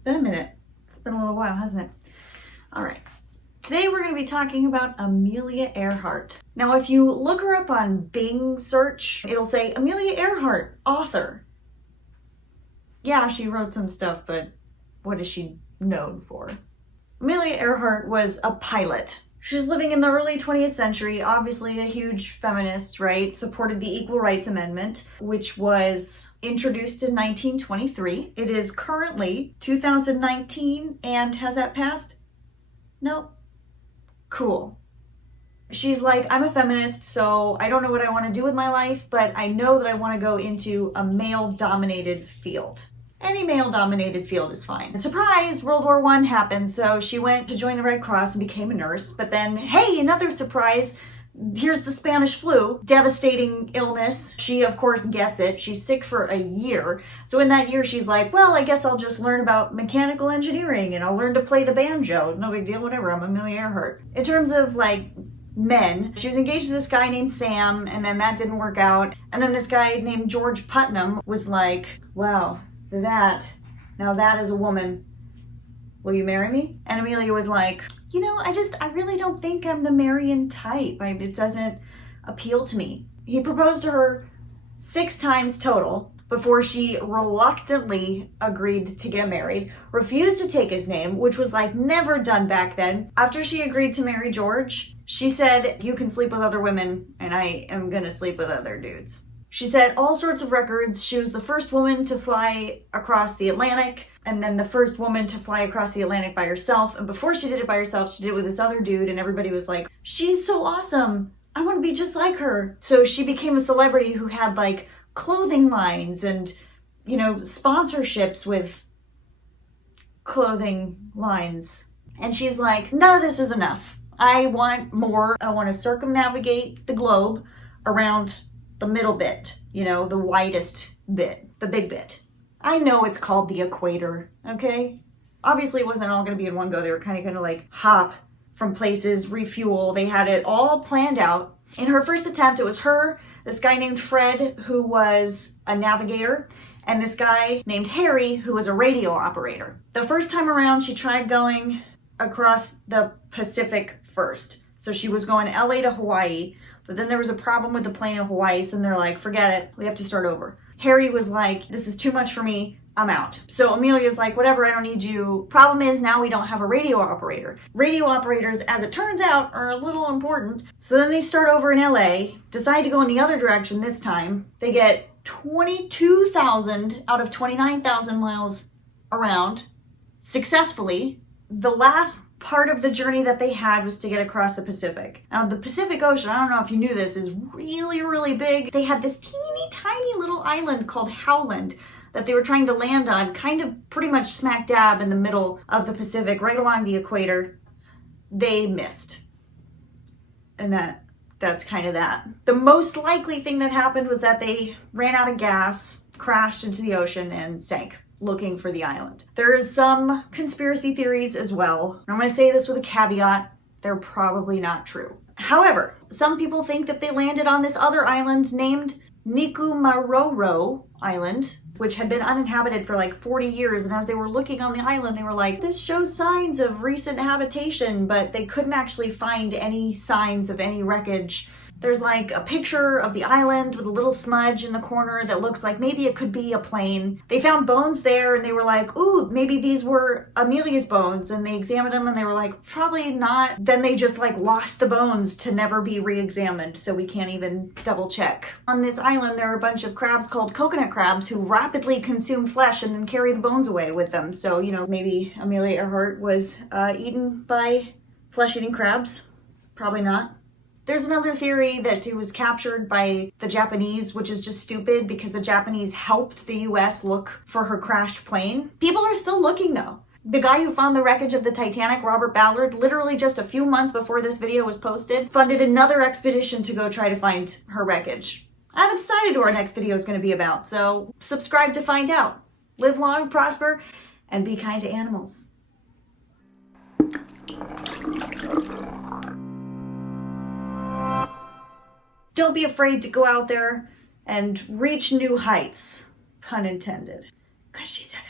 been a minute. It's been a little while, hasn't it? All right. Today we're going to be talking about Amelia Earhart. Now, if you look her up on Bing search, it'll say Amelia Earhart, author. Yeah, she wrote some stuff, but what is she known for? Amelia Earhart was a pilot. She was living in the early 20th century, obviously a huge feminist, right? Supported the Equal Rights Amendment, which was introduced in 1923. It is currently 2019, and has that passed? Nope. Cool. She's like, I'm a feminist, so I don't know what I want to do with my life, but I know that I want to go into a male-dominated field. Any male-dominated field is fine. And surprise, World War I happened, so she went to join the Red Cross and became a nurse. But then, hey, another surprise, here's the Spanish flu, devastating illness. She, of course, gets it. She's sick for a year. So in that year, she's like, well, I guess I'll just learn about mechanical engineering and I'll learn to play the banjo. No big deal, whatever, I'm Amelia Earhart. In terms of, like, men, she was engaged to this guy named Sam, and then that didn't work out. And then this guy named George Putnam was like, wow, now that is a woman. Will you marry me? And Amelia was like, you know, I really don't think I'm the Marian type. It doesn't appeal to me. He proposed to her 6 times total before she reluctantly agreed to get married, refused to take his name, which was like never done back then. After she agreed to marry George, she said, you can sleep with other women and I am gonna sleep with other dudes. She set all sorts of records. She was the first woman to fly across the Atlantic, and then the first woman to fly across the Atlantic by herself. And before she did it by herself, she did it with this other dude, and everybody was like, she's so awesome. I want to be just like her. So she became a celebrity who had like clothing lines and, you know, sponsorships with clothing lines. And she's like, none of this is enough. I want more. I want to circumnavigate the globe around the middle bit, you know, the widest bit, the big bit. I know it's called the equator, okay? Obviously it wasn't all gonna be in one go. They were kind of gonna like hop from places, refuel. They had it all planned out. In her first attempt, it was her, this guy named Fred, who was a navigator, and this guy named Harry, who was a radio operator. The first time around, she tried going across the Pacific first. So she was going LA to Hawaii, but then there was a problem with the plane in Hawaii, so they're like, forget it, we have to start over. Harry was like, this is too much for me, I'm out. So Amelia's like, whatever, I don't need you. Problem is, now we don't have a radio operator. Radio operators, as it turns out, are a little important. So then they start over in LA, decide to go in the other direction this time. They get 22,000 out of 29,000 miles around successfully. The last part of the journey that they had was to get across the Pacific. Now, the Pacific Ocean, I don't know if you knew this, is really, really big. They had this teeny tiny little island called Howland that they were trying to land on, kind of pretty much smack dab in the middle of the Pacific, right along the equator. They missed. And that's kind of that. The most likely thing that happened was that they ran out of gas, crashed into the ocean, and sank, looking for the island. There's some conspiracy theories as well. I'm going to say this with a caveat. They're probably not true. However, some people think that they landed on this other island named Nikumaroro Island, which had been uninhabited for like 40 years. And as they were looking on the island, they were like, this shows signs of recent habitation, but they couldn't actually find any signs of any wreckage. There's like a picture of the island with a little smudge in the corner that looks like maybe it could be a plane. They found bones there and they were like, ooh, maybe these were Amelia's bones. And they examined them and they were like, probably not. Then they just like lost the bones to never be re-examined, so we can't even double check. On this island, there are a bunch of crabs called coconut crabs who rapidly consume flesh and then carry the bones away with them. So, you know, maybe Amelia Earhart was eaten by flesh-eating crabs. Probably not. There's another theory that it was captured by the Japanese, which is just stupid because the Japanese helped the US look for her crashed plane. People are still looking though. The guy who found the wreckage of the Titanic, Robert Ballard, literally just a few months before this video was posted, funded another expedition to go try to find her wreckage. I haven't decided what our next video is going to be about, so subscribe to find out. Live long, prosper, and be kind to animals. Don't be afraid to go out there and reach new heights, pun intended, because she said it.